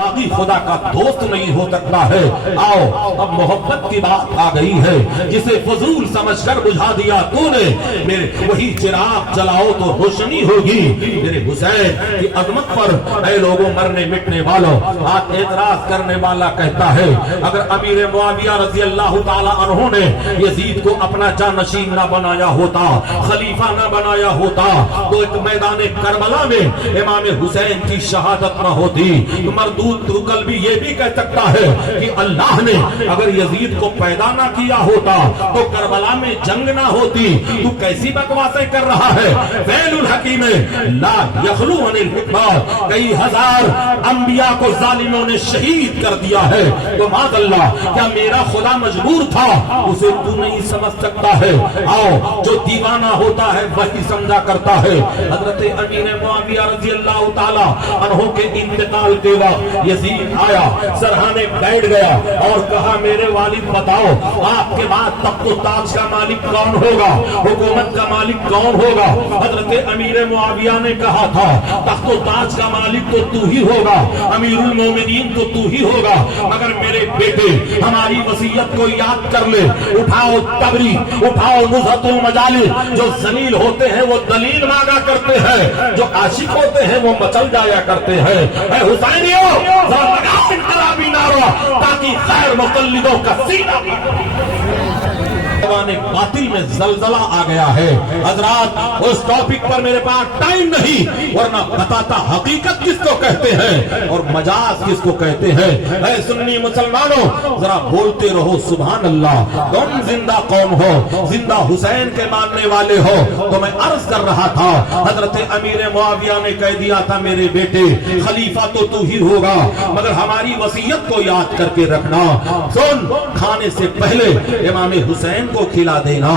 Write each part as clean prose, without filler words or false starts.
बाकी खुदा का दोस्त नहीं हो सकता है। आओ अब मोहब्बत की बात आ गई है, जिसे फजूल समझकर बुझा दिया तूने, मेरे वही चिराग जलाओ तो रोशनी होगी मेरे हुसैन की अजमत पर। ऐ लोगों मरने मिटने वालों, आज एतराज करने वाला कहता है अगर अमीर मुआविया रजी अल्लाह ताला अन्हु ने यजीद को अपना जानशीन न बनाया होता, खलीफा न बनाया होता, तो एक मैदान करबला में इमाम हुसैन की शहादत न होती। मरदूद तू कल भी ये भी कह सकता है कि अल्लाह ने अगर यजीद को पैदा ना किया होता तो करबला में जंग ना होती। तू कैसी बकवासें कर रहा है? वैलुल हकीम ला यखलू अनिल हिकमा, कई हजार अंबिया को जालिमों ने शहीद कर दिया है। तो माज़अल्लाह, क्या मेरा खुदा मजबूर था? उसे तू नहीं समझ सकता है। आओ, जो दीवाना होता है वही समझा करता है। हजरत अमीर मुआविया रज़ी अल्लाह ताला अन्हु के इंतकाल के वक्त यजीद आया, सरहाने बैठ गया और कहा मेरे वालिद बताओ आपके बाद तख्त ताज का मालिक कौन होगा, हुकूमत का मालिक कौन होगा? हजरत अमीर मुआविया ने कहा था तख्त ताज का मालिक तो तू ही होगा, अमीरुल मोमिनीन तो तू ही होगा, मगर मेरे बेटे हमारी वसीयत को याद कर ले। उठाओ तबरी, उठाओ नुज़हतुल मजालिस। जो जलील होते हैं वो दलील मांगा करते हैं, जो आशिक होते हैं वो मचल जाया करते हैं। ऐ हुसैनियों, लगाओ इनकलाबी नारा ताकि खैर मुक़ल्लिदों का सीना बातिल में जलजला आ गया है। हजरात, उस टॉपिक पर मेरे पास टाइम नहीं, वरना बताता हकीकत किसको कहते हैं और मजाज किसको कहते हैं। ऐ सुन्नी मुसलमानों, जरा बोलते रहो सुभान अल्लाह। तुम जिंदा कौम हो, जिंदा हुसैन के मानने वाले हो। तो मैं अर्ज कर रहा था हजरत अमीर मुआविया ने कह दिया था मेरे बेटे खलीफा तो तू ही होगा, मगर हमारी वसीयत को याद करके रखना। सुन, खाने से पहले इमाम हुसैन को खिला देना,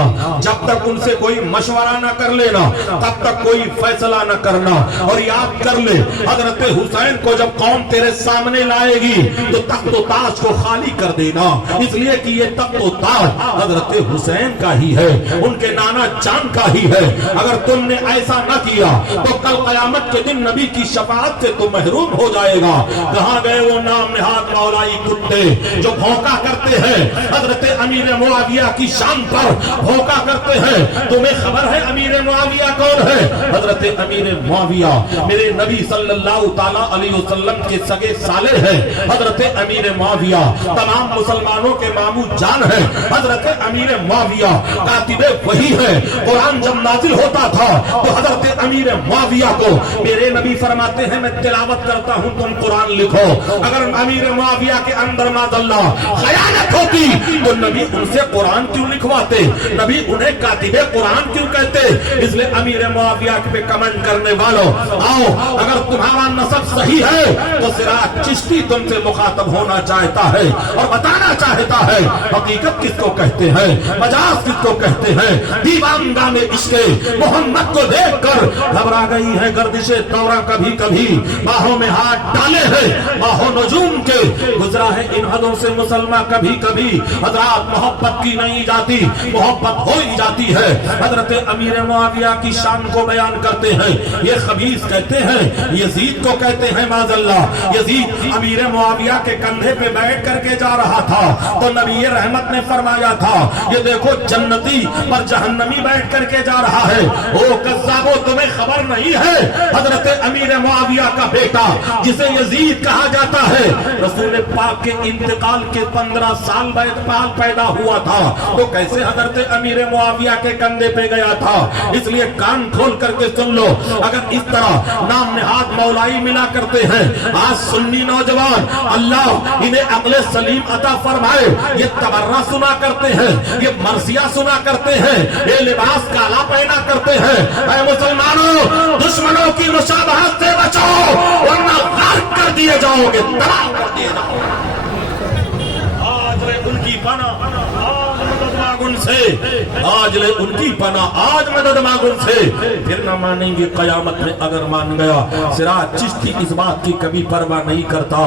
जब तक उनसे कोई मशवरा न कर लेना तब तक कोई फैसला न करना। और याद कर ले, हजरत हुसैन को जब कौम तेरे सामने लाएगी तो तख्त ताज को खाली कर देना, इसलिए कि ये तख्त ताज हजरत हुसैन का ही है, उनके नाना जान का ही है। अगर तुमने ऐसा न किया तो कल कयामत के दिन नबी की शफाअत से तो महरूम हो जाएगा। कहां गए वो नाम निहाद मौलाई कुत्ते जो भौंका करते हैं हजरत अमीर मुआविया की शान पर भौंका करते हैं? तुम्हें खबर है अमीर मुआविया कौन है? हजरत अमीर मुआविया मेरे नबी सल्लल्लाहु ताला अलैहि वसल्लम के सगे साले हैं। हजरत अमीर मुआविया तमाम मुसलमानों के मामू जान है। हजरत अमीर मुआविया कातिबे वही है। कुरान जब नाजिल होता था तो हजरत अमीर मुआविया को मेरे नबी फरमाते हैं मैं तिलावत करता हूं, तुम कुरान लिखो। अगर अमीर मुआविया के अंदर मादल्ला खयानत होती तो नबी उनसे कुरान क्यों लिखवाते? नबी उन्हें कातिबे कुरान क्यों कहते? इसलिए अमीर मुआविया पे कमेंट करने वालों, आओ, अगर तुम्हारा नसब सही है तो सिराज चिश्ती तुमसे मुखातब होना चाहता है और बताना चाहता है हकीकत किसको कहते हैं, मजाज किसको कहते हैं। दीवानगा में इश्क़े मोहम्मद को देखकर घबरा गई है गर्दिशे दौरा, कभी कभी बाहों में हाथ डाले हैं बाहों नजूम के। गुजरा है इन हदों से मुसलमान कभी कभी। हजरात, मोहब्बत की नहीं जाती, मोहब्बत हो ही जाती है। हजरत अमीर मुआविया की शान को बयान करते हैं, ये खबीस कहते हैं यजीद को कहते हैं माज़अल्लाह। यजीद अमीर मुआविया के कंधे पे बैठ करके जा रहा था तो नबी रहमत ने फरमाया था ये देखो जन्नती पर जहन्नमी बैठ करके जा रहा है। ओ कज़्ज़ाबो, तुम्हें खबर नहीं है हजरत अमीर मुआविया का बेटा जिसे यजीद कहा जाता है रसूल पाक के इंतकाल के 15 साल बाद पैदा हुआ था तो कैसे हजरत अमीर मुआविया के कंधे पे गया था। इसलिए कान खोल करके सुन लो, अगर इस तरह नाम निहाद मौलाई मिला करते हैं आज सुन्नी नौजवान, अल्लाह इन्हें अक्ल सलीम अता फरमाए, ये तबर्रा सुना करते हैं, ये मर्सिया सुना करते हैं, ये लिबास काला पहना करते हैं। ऐ मुसलमानों, दुश्मनों की मुशाबहत से बचाओ वरना गायब कर दिए जाओगे, तबाह कर दिए जाओगे। आज उनकी बना ان سے، آج لے ان کی پناہ، آج مدد مانگ ان سے، پھر نہ مانیں گے قیامت میں اگر مان گیا۔ سراج چشتی اس بات کی کبھی پرواہ نہیں کرتا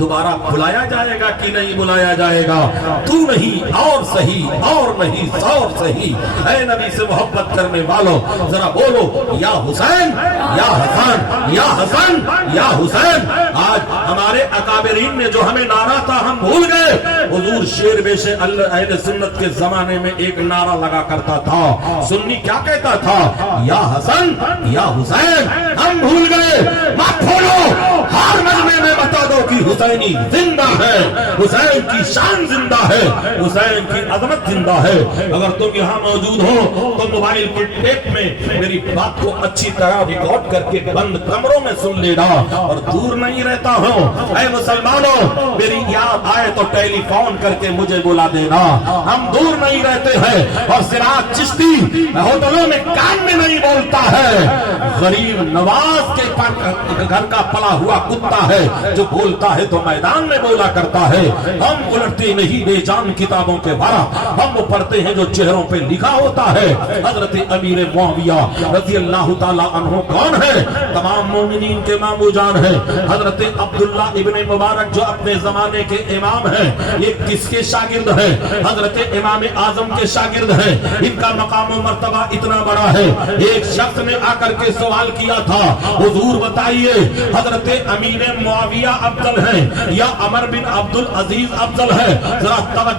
دوبارہ بلایا جائے گا کہ نہیں بلایا جائے گا، تو نہیں اور صحیح اور نہیں اور صحیح۔ اے نبی سے محبت کرنے والوں ذرا بولو یا حسین یا حسن یا حسن یا حسین۔ آج ہمارے اکابرین نے جو ہمیں نعرہ تھا ہم بھول گئے۔ حضور شیر بیش اہل سنت کے زمانے میں ایک نعرہ لگا کرتا تھا، سنی کیا کہتا تھا؟ یا حسن یا حسین۔ ہم بھول گئے، مت بھولو، ہر مجمع میں بتا دو کہ حسینی زندہ ہے، حسین کی شان زندہ ہے، حسین کی عظمت زندہ ہے۔ اگر تم یہاں موجود ہو تو موبائل کے ٹیپ میں میری بات کو اچھی طرح ریکارڈ کر کے بند کمروں میں سن لینا، اور دور نہیں رہتا ہوں۔ اے مسلمانوں، میری یاد آئے تو ٹیلی فون کر کے مجھے بلا دینا، ہم دور نہیں رہتے ہیں۔ اور سراج چشتی ہوٹلوں میں کان میں نہیں بولتا ہے، غریب نواز کے گھر کا پلا ہوا کتا ہے جو بولتا ہے تو میدان میں بولا کرتا ہے۔ ہم الٹتے نہیں بے جان کتابوں کے بارہ، ہم وہ پڑھتے ہیں جو چہروں پہ لکھا ہوتا ہے۔ حضرت امیر معاویہ رضی اللہ تعالی عنہ کون ہے؟ تمام مومنین کے مامو جان ہے۔ حضرت عبداللہ ابن مبارک جو اپنے زمانے کے امام ہیں، یہ کس کے شاگرد ہیں؟ حضرت امام اعظم کے شاگرد ہیں۔ ان کا مقام و مرتبہ اتنا بڑا ہے، ایک شخص نے آ کر کے سوال کیا تھا، حضور بتائیے حضرت امیر معاویہ افضل ہیں یا عمر بن عبد العزیز افضل ہے؟ ذرا توجہ